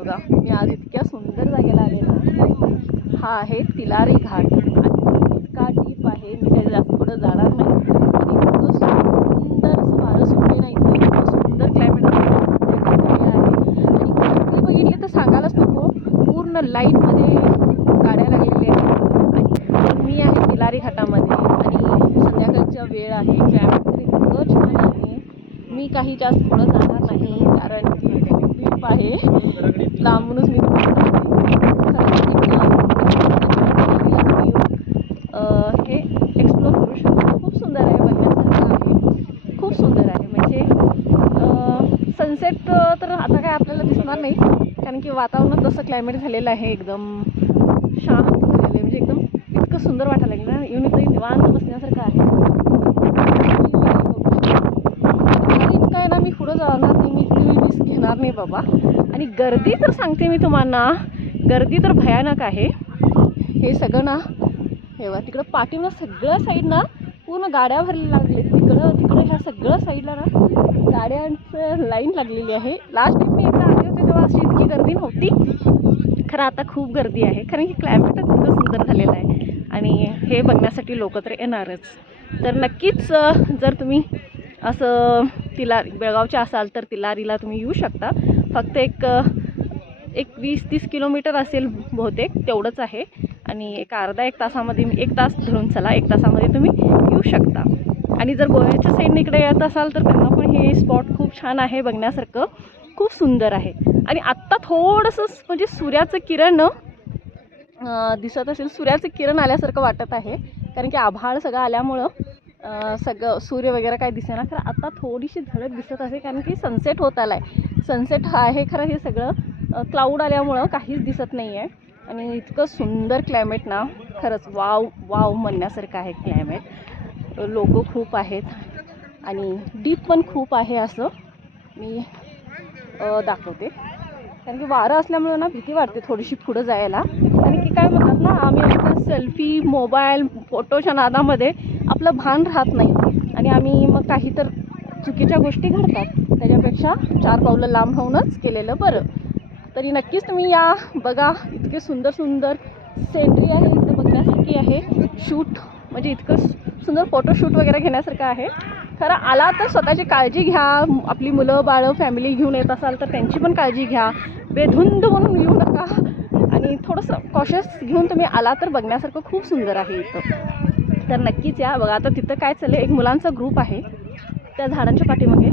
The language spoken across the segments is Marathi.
बघा, मी आज इतक्या सुंदर जागेला आले ना. हा आहे तिलारी घाट आणि इतका डीप आहे, मी काही जास्त पुढं जाणार नाही. आणि इतकं सुंदर असं वारं सुटले नाही, इतकं सुंदर क्लायमेट आहे. आणि गर्दी बघितली तर सांगायलाच नको, पूर्ण लाईटमध्ये गाड्या लागलेल्या आहेत. आणि मी आहे तिलारी घाटामध्ये आणि संध्याकाळचा वेळ आहे. क्लायमेट तर इतकं छान आहे. मी काही जास्त पुढं जाणार नाही कारण डीप आहे. लांबूनच मी हे एक्सप्लोर करू शकतो. खूप सुंदर आहे, बघण्यासारखं आहे, खूप सुंदर आहे. म्हणजे सनसेट तर आता काय आपल्याला दिसणार नाही कारण की वातावरणात तसं क्लायमेट झालेलं आहे, एकदम शांत झालेलं आहे. म्हणजे एकदम इतकं सुंदर वाटायला लागलं ना, येऊन इथं निवांत बसण्यासारखं आहे. इतकं आहे ना, मी पुढं जाणार नाही, मी इतकी रिस्क घेणार नाही बाबा. आणि गर्दी तर सांगते मी तुम्हाला, गर्दी तर भयानक आहे. हे सगळं ना, हे बघा तिकडं पाठीनं सगळ्या साईड ना पूर्ण गाड्या भरलेल्या लागले. तिकडं ह्या सगळ्या साईडला ना गाड्यांचं लाईन लागलेली आहे. लास्ट टाइम मी एकदा आले होते तेव्हा अशी इतकी गर्दी नव्हती. खरं आता खूप गर्दी आहे कारण की क्लायमेटच इतकं सुंदर झालेलं आहे आणि हे बघण्यासाठी लोक तर येणारच. तर नक्कीच जर तुम्ही असं बेळगावचे असाल तर तिलारीला तुम्ही येऊ शकता. फक्त एक 20-30 किलोमीटर असेल बहुतेक, तेवढंच आहे. आणि एक तासामध्ये, 1 तास धरून चला, 1 तासामध्ये तुम्ही येऊ शकता. आणि जर गोव्याच्या साईडने इकडे येत असाल तर त्यांना पण हे स्पॉट खूप छान आहे, बघण्यासारखं खूप सुंदर आहे. आणि आत्ता थोडंसं म्हणजे सूर्याचं किरण दिसत असेल, सूर्याचं किरण आल्यासारखं वाटत आहे कारण की आभाळ सगळं आल्यामुळं सगळं सूर्य वगैरे काय दिसेना. खरं आता थोडीशी झळक दिसत असेल कारण की सनसेट होत आला आहे. सनसेट आहे खरं, हे सगळं क्लाऊड आल्यामुळं काहीच दिसत नाही आहे. आणि इतकं सुंदर क्लायमेट ना, खरंच वाव वाव म्हणण्यासारखं आहे क्लायमेट. लोक खूप आहेत आणि डीप पण खूप आहे. असं मी दाखवते कारण की वारं असल्यामुळं ना भीती वाटते थोडीशी पुढं जायला. आणि की काय म्हणतात ना, आम्ही आमचा सेल्फी, मोबाईल, फोटोच्या नादामध्ये आपलं भान राहत नाही आणि आम्ही मग काही तर चुकीच्या गोष्टी घडतात. त्याच्यापेक्षा 4 पावलं लांब राहूनच केलेलं बरं. तरी नक्कीच तुम्ही या, बघा. इतके सुंदर सुंदर सेनरी आहे इथं बघण्यासारखी आहे. शूट म्हणजे इतकं सुंदर फोटोशूट वगैरे घेण्यासारखं आहे. खरं आला तर स्वतःची काळजी घ्या. आपली मुलं बाळं फॅमिली घेऊन येत असाल तर त्यांची पण काळजी घ्या. बेधुंद म्हणून येऊ नका आणि थोडंसं कॉशियस घेऊन तुम्ही आला तर बघण्यासारखं खूप सुंदर आहे इथं. तर नक्कीच या. बघा आता तिथं काय चाललं, एक मुलांचा ग्रुप आहे त्या झाडांच्या पाठीमागे.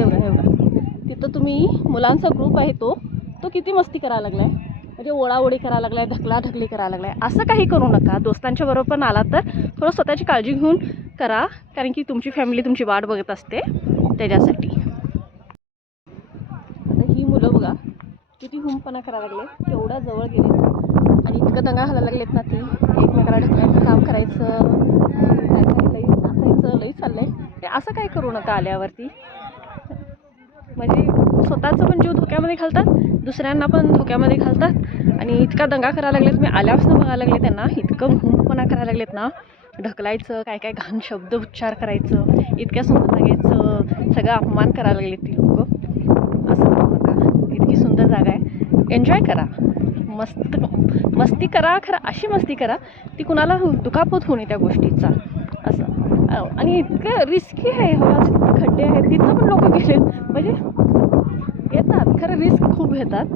एवढं तिथं तुम्ही मुलांचा ग्रुप आहे, तो किती मस्ती करायला लागला आहे. म्हणजे ओढाओढी करायला लागला आहे, ढकलाढकली करायला लागला आहे. असं काही करू नका. दोस्तांच्या बरोबर पण आला तर थोडं स्वतःची काळजी घेऊन करा कारण की तुमची फॅमिली तुमची वाट बघत असते त्याच्यासाठी. आता ही मुलं बघा किती हुंपणा करायला लागले, एवढ्या जवळ गेले आणि इतकं दंगा घालायला लागलेत ना, ती एकमेकाला ढकलायचं काम करायचं, लई नाचायचं, लई चाललंय. असं काही करू नका आल्यावरती. म्हणजे स्वतःचं पण जीव धोक्यामध्ये घालतात, दुसऱ्यांना पण धोक्यामध्ये घालतात. आणि इतका दंगा करायला लागलेत, मी आल्यापासून बघायला लागले त्यांना, इतकं हुंपणा करायला लागलेत ना, ढकलायचं, काय काय घाण शब्द उच्चार करायचं, इतक्या सुंदर जागेचं सगळं अपमान करायला लागलेत ती लोक. असं करू नका. इतकी सुंदर जागा आहे, एन्जॉय करा, मस्ती करा. खरं अशी मस्ती करा ती कुणाला दुखापत होणे त्या गोष्टीचा असं. आणि इतकं रिस्की आहे. हो, खड्डे आहेत तिथं पण लोक गेले म्हणजे येतात. खरं रिस्क खूप घेतात.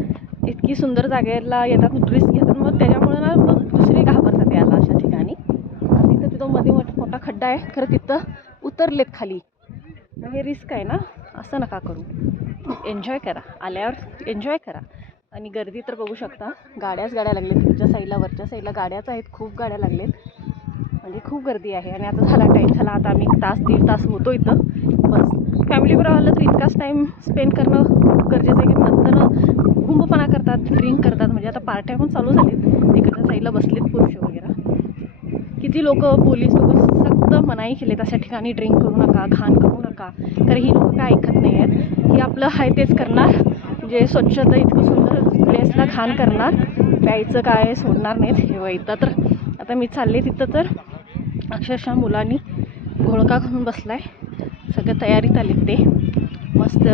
इतकी सुंदर जागेला येतात, रिस्क घेतात. मग त्याच्यामुळे ना मग दुसरे घाबरतात यायला अशा ठिकाणी. असं इथं तिथं मध्ये मोठा खड्डा आहे, खरं तिथं उतरलेत खाली. हे रिस्क आहे ना, असं नका करू. एन्जॉय करा, आल्यावर एन्जॉय करा. आणि गर्दी तर बघू शकता, गाड्याच लागलेत पुढच्या साईडला, वरच्या साईडला गाड्याच आहेत, खूप गाड्या लागलेत. म्हणजे खूप गर्दी आहे. आणि आता झाला टाईम झाला, आता आम्ही 1-1.5 तास होतो इथं. बस फॅमिलीबरोबर आलं तर इतकाच टाईम स्पेंड करणं गरजेचं आहे की नंतर हुंबपणा करतात, ड्रिंक करतात. म्हणजे आता पार्ट्या पण चालू झालीत, इकडच्या साईडला बसलेत पुरुष वगैरे. किती लोक, पोलीस लोक सक्त मनाई केलेत अशा ठिकाणी, ड्रिंक करू नका, घाण करू नका. कारण ही लोक काय ऐकत नाही आहेत. ही आपलं आहे तेच करणार, म्हणजे स्वच्छता इतकं सुंदर प्लेसला घाण करणार, प्यायचं काय सोडणार नाहीत. हे इथं तर आता मी चालले तिथं तर अक्षरशः मुलांनी घोळका घालून बसलाय, सगळं तयारीत आलेत ते. मस्त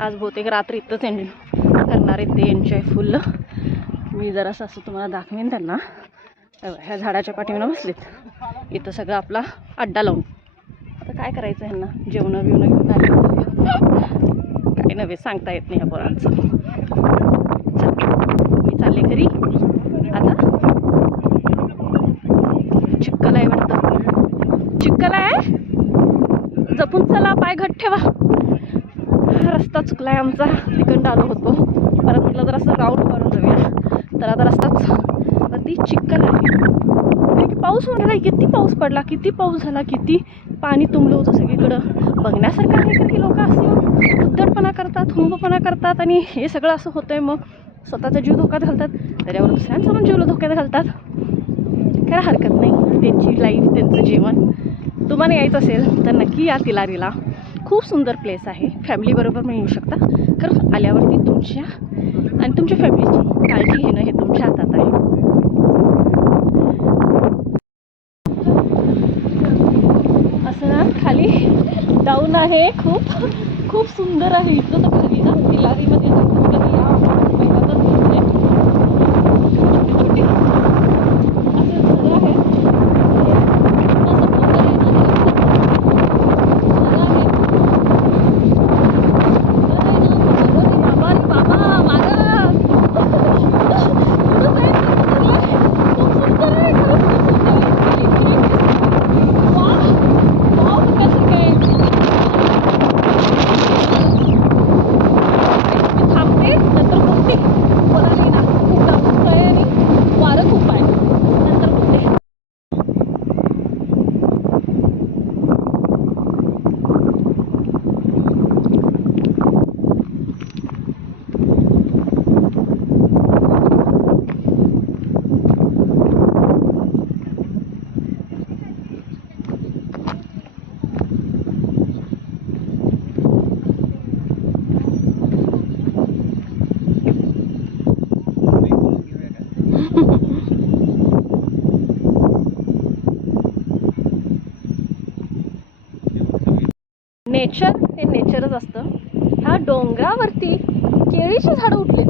आज बहुतेक रात्री इथंच करणार आहेत ते एन्जॉय फुल. मी जरासं असं तुम्हाला दाखवेन त्यांना. ह्या झाडाच्या पाठीमागे बसलेत इथं सगळं आपला अड्डा लावून. आता काय करायचं ह्यांना, जेवणं बिवणं घेऊन आले काय नव्हे सांगता येत नाही ह्या पोरांचं. मी चालले घरी आता. चिखल आहे वाटतं, चिखल आहे, जपून चला, पाय घट्ट ठेवा. रस्ता चुकलाय आमचा, तिकडं आलो होतो, परत म्हटलं तर असं राऊंड मारून जाऊया. तर आता रस्ताच अगदी चिखल आहे. पाऊस होऊन गेला, किती पाऊस पडला, किती पाऊस झाला, किती पाणी तुंबलं होतं सगळीकडं. बघण्यासारखं आहे का की लोक असं उद्धटपणा करतात, हुंबपणा करतात आणि हे सगळं असं होतंय. मग स्वतःचा जीव धोक्यात घालतात, त्याच्यावर दुसऱ्यांचा पण जीव धोक्यात घालतात. काय हरकत नाही, त्यांची लाईफ, त्यांचं जीवन. तुम्हाला यायचं असेल तर नक्की या तिलारीला. खूप सुंदर प्लेस आहे, फॅमिलीबरोबर पण येऊ शकता. कारण आल्यावरती तुमच्या आणि तुमच्या फॅमिलीची काळजी घेणं हे तुमच्या हातात आहे. असं ना खाली डाऊन आहे, खूप खूप सुंदर आहे इथं. तर खाली ना तिलारीमध्ये कधी या महिन्यातच दिसते. छोटी छोटी असे झाडं आहेत. नेचर हे नेचरच असतं. ह्या डोंगरावरती केळीची झाडं उठलेत.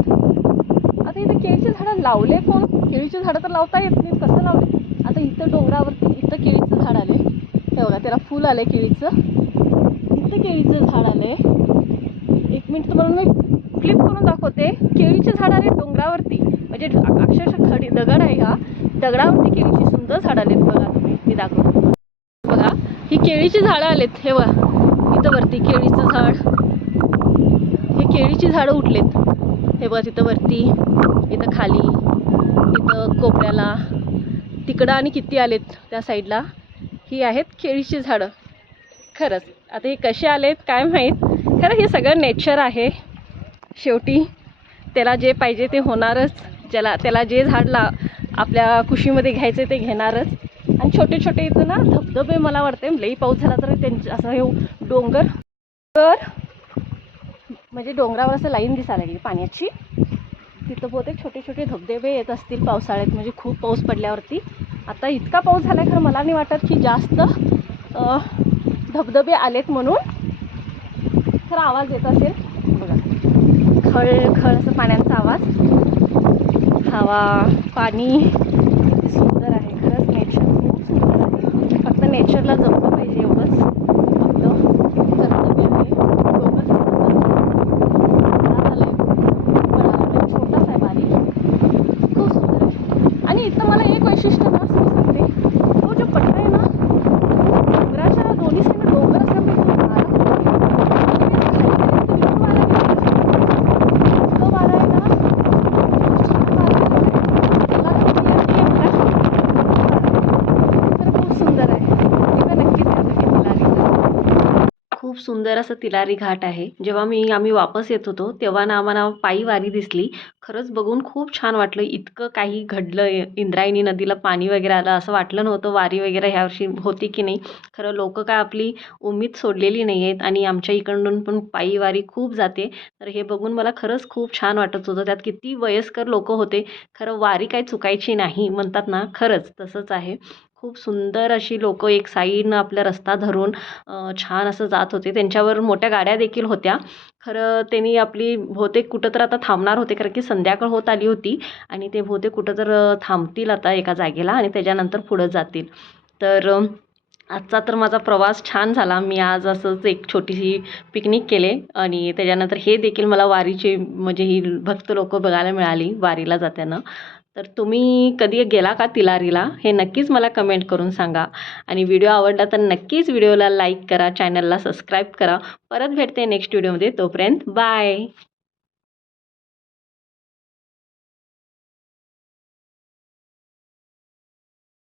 आता इथं केळीची झाडं लावले कोण? केळीची झाडं तर लावता येत नाहीत, कसं लावले? आता इथं डोंगरावरती इथं केळीचं झाड आले, हे बघा त्याला फुल आलंय केळीचं. इथं केळीचं झाड आलंय. एक मिनिट तुम्हाला मी फ्लिप करून दाखवते. केळीचे झाड आले डोंगरावरती, म्हणजे अक्षरशः खडी दगड आहे, हा दगडावरती केळीची सुंदर झाड आलेत. बघा तुम्ही, मी दाखवतो बघा. ही केळीची झाडं आलेत, हे बघा इथं वरती केळीचं झाड. हे केळीची झाडं उठलेत, हे बघा तिथं वरती, इथं खाली, इथं कोपऱ्याला, तिकडं आणि किती आलेत त्या साईडला. ही आहेत केळीची झाडं. खरंच आता हे कसे आलेत काय माहीत. खरं हे सगळं नेचर आहे. शेवटी त्याला जे पाहिजे ते होणारच. त्याला जे झाड आपल्या कुशीमध्ये घ्यायचे ते घेणारच. आणि छोटे छोटे इथं ना धबधबे, मला वाटते लई पाऊस झाला तर त्यांचं असं हे डोंगर म्हणजे डोंगरावर असं लाईन दिसायला लागली पाण्याची. तिथं बहुतेक छोटे छोटे धबधबे येत असतील पावसाळ्यात, म्हणजे खूप पाऊस पडल्यावरती. आता इतका पाऊस झाला आहे, खरं मला नाही वाटत की जास्त धबधबे आलेत म्हणून. खरं आवाज येत असेल बघा, खळ खळ असं पाण्याचा आवाज. हवा, पाणी किती सुंदर आहे. खरंच नेचर खूप सुंदर आहे. फक्त नेचरला जपलं पाहिजे एवढंच आपलं कर्तव्य आहे. छोटासा आहे, बारीक, खूप सुंदर आहे. आणि इथं मला एक वैशिष्ट्य ना असं सांगते, तो जो पट्टा आहे ना, डोंगराच्या दोन्ही साईडला डोंगर असल्यामुळे खूप सुंदर असं तिलारी घाट आहे. जेव्हा आम्ही वापस येत होतो तेव्हा ना आम्हाला पायी वारी दिसली. खरंच बघून खूप छान वाटलं. इतकं काही घडलं, इंद्रायणी नदीला पाणी वगैरे आलं असं वाटलं नव्हतं. वारी वगैरे ह्यावर्षी होती की नाही. खरं लोक काय आपली उम्मीद सोडलेली नाही आहेत आणि आमच्या इकडून पण पायी वारी खूप जाते. तर हे बघून मला खरंच खूप छान वाटत होतं. त्यात किती वयस्कर लोक होते. खरं वारी काही चुकायची नाही म्हणतात ना, खरंच तसंच आहे. खूप सुंदर अशी लोक एक साईडनं आपला रस्ता धरून छान असं जात होते. त्यांच्यावर मोठ्या गाड्या देखील होत्या. खरं त्यांनी आपली बहुतेक कुठं तर आता थांबणार होते, कारण की संध्याकाळ होत आली होती आणि ते बहुतेक कुठं तर थांबतील आता एका जागेला आणि त्याच्यानंतर पुढं जातील. तर आजचा तर माझा प्रवास छान झाला. मी आज असंच एक छोटीशी पिकनिक केले आणि त्याच्यानंतर हे देखील मला वारीचे म्हणजे ही भक्त लोकं बघायला मिळाली वारीला जाताना. तर तुम्ही कधी गेला का तिलारीला? हे नक्कीच मला कमेंट करून सांगा आणि व्हिडिओ आवडला तर नक्कीच व्हिडिओला लाईक करा, चॅनलला सबस्क्राईब करा. परत भेटते नेक्स्ट व्हिडिओमध्ये. तोपर्यंत बाय.